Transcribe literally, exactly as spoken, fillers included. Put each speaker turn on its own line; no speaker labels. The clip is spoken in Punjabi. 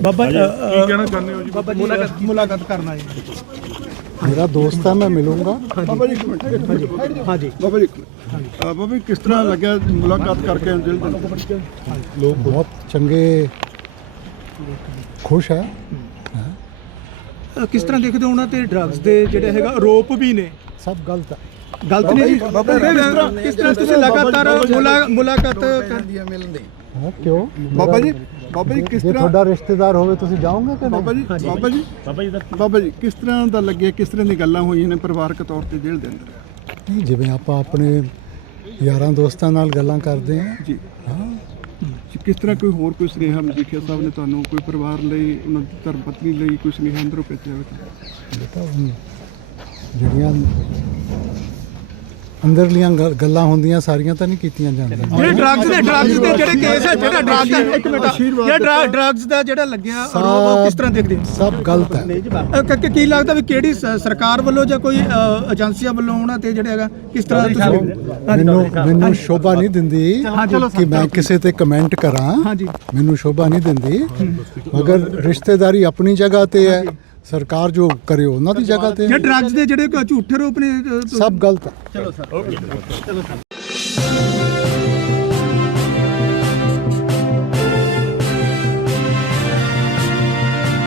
ਬਾਬਾ
ਕੀ ਕਹਿਣਾ ਚਾਹੁੰਦੇ ਹੋ ਜੀ?
ਬਾਬਾ ਜੀ ਮੁਲਾਕਾਤ ਕਰਨਾ ਹੈ।
मेरा दोस्त है, मैं मिलूंगा।
ਬਾਬਾ ਜੀ ਇੱਕ ਮਿੰਟ
ਹਾਂਜੀ
ਬਾਬਾ ਜੀ ਇੱਕ ਮਿੰਟ। ਅਹ ਬਾਬਾ ਜੀ ਕਿਸ ਤਰ੍ਹਾਂ ਲੱਗਿਆ ਮੁਲਾਕਾਤ ਕਰਕੇ ਦਿਲ ਦੇ ਅੰਦਰ?
लोग बहुत चंगे खुश है।
ਅ, ਕਿਸ ਤਰ੍ਹਾਂ ਦੇਖਦੇ ਹੋ ਉਹਨਾਂ ਤੇ ਡਰੱਗਸ ਦੇ ਜਿਹੜੇ ਹੈਗਾ ਆਰੋਪ ਵੀ ਨੇ?
सब गलत है।
ਗਲਤ ਨਹੀਂ ਜੀ।
ਬਾਬਾ ਜੀ, ਕਿਸ ਤਰ੍ਹਾਂ-
ਕਿਸ ਤਰ੍ਹਾਂ ਤੁਸੀਂ ਲਗਾਤਾਰ ਮੁਲਾ- ਮੁਲਾਕਾਤ ਕਰ
हाँ, क्यों?
ਬਾਬਾ ਜੀ ਬਾਬਾ ਜੀ ਕਿਸ
जे
ਤਰ੍ਹਾਂ
थोड़ा रिश्तेदार होवे तुसी जाओगे कि
ਬਾਬਾ
नहीं?
ਜੀ ਬਾਬਾ ਜੀ
ਬਾਬਾ ਜੀ ਦਾ
ਬਾਬਾ ਜੀ ਕਿਸ ਤਰ੍ਹਾਂ ਦਾ ਲੱਗਿਆ, ਕਿਸ ਤਰ੍ਹਾਂ ਦੀ ਗੱਲਾਂ ਹੋਈਆਂ ਨੇ ਪਰਿਵਾਰਕ ਤੌਰ ਤੇ ਜੇਲ੍ਹ ਦੇ ਅੰਦਰ?
नहीं, जिवें आपां अपने यारां दोस्तां नाल गल्लां करदे हां।
ਜੀ
हाँ,
ਕਿਸ ਤਰ੍ਹਾਂ ਕੋਈ ਹੋਰ ਕੋਈ ਸੁਨੇਹਾ ਮਜੀਠੀਆ ਸਾਹਿਬ ਨੇ ਤੁਹਾਨੂੰ ਕੋਈ ਪਰਿਵਾਰ ਲਈ, ਉਹਨਾਂ ਦੀ ਧਰਮ ਪਤਨੀ ਲਈ ਕੋਈ ਸੁਨੇਹਾ ਅੰਦਰੋਂ ਭੇਜਿਆ ਹੋਵੇ?
बेटा हुण ਜਿਹੜੀਆਂ ਅੰਦਰਲੀਆਂ ਗੱਲ- ਗੱਲਾਂ ਹੁੰਦੀਆਂ ਸਾਰੀਆਂ ਤਾਂ ਨਹੀਂ ਕੀਤੀਆਂ ਜਾਂਦੀਆਂ।
ਜਿਹੜੇ ਡਰੱਗਸ ਦੇ ਡਰੱਗਸ ਦੇ ਜਿਹੜੇ ਕੇਸ ਹੈ, ਜਿਹੜਾ ਡਰੱਗ ਦਾ ਇੱਕ ਮਿੰਟ ਜਿਹੜਾ ਡਰੱਗਸ ਦਾ ਜਿਹੜਾ ਲੱਗਿਆ ਆਰੋਪ ਉਹ ਕਿਸ ਤਰ੍ਹਾਂ ਦੇਖਦੇ ਹੋ?
ਸਭ ਗਲਤ ਹੈ।
ਅ, ਕ- ਕ- ਕੀ ਲੱਗਦਾ ਵੀ ਕਿਹੜੀ ਸ- ਸਰਕਾਰ ਵੱਲੋਂ ਜਾਂ ਕੋਈ ਅ, ਏਜੰਸੀਆਂ ਵੱਲੋਂ ਉਹਨਾਂ ਤੇ ਜਿਹੜਾ ਹੈਗਾ ਕਿਸ ਤਰ੍ਹਾਂ ਦਾ ਤੁਸੀਂ
ਮੈਨੂੰ ਮੈਨੂੰ ਸ਼ੋਭਾ ਨਹੀਂ ਦਿੰਦੀ ਕਿ ਮੈਂ ਕਿਸੇ ਤੇ ਕਮੈਂਟ ਕਰਾਂ।
ਹਾਂਜੀ
ਮੈਨੂੰ ਸ਼ੋਭਾ ਨਹੀਂ ਦਿੰਦੀ, ਮਗਰ ਰਿਸ਼ਤੇਦਾਰੀ ਆਪਣੀ ਜਗ੍ਹਾ ਤੇ ਹੈ, ਸਰਕਾਰ ਜੋ ਕਰੇ ਉਹਨਾਂ ਦੀ ਜਗ੍ਹਾ ਤੇ
ਜੇ
ਹੈ।
ਡਰੱਗਸ ਦੇ ਜਿਹੜੇ ਕੋਈ ਝੂਠੇ ਰੂਪ ਨੇ ਅ,
ਸਭ ਗਲਤ ਹੈ।
ਚਲੋ ਸਰ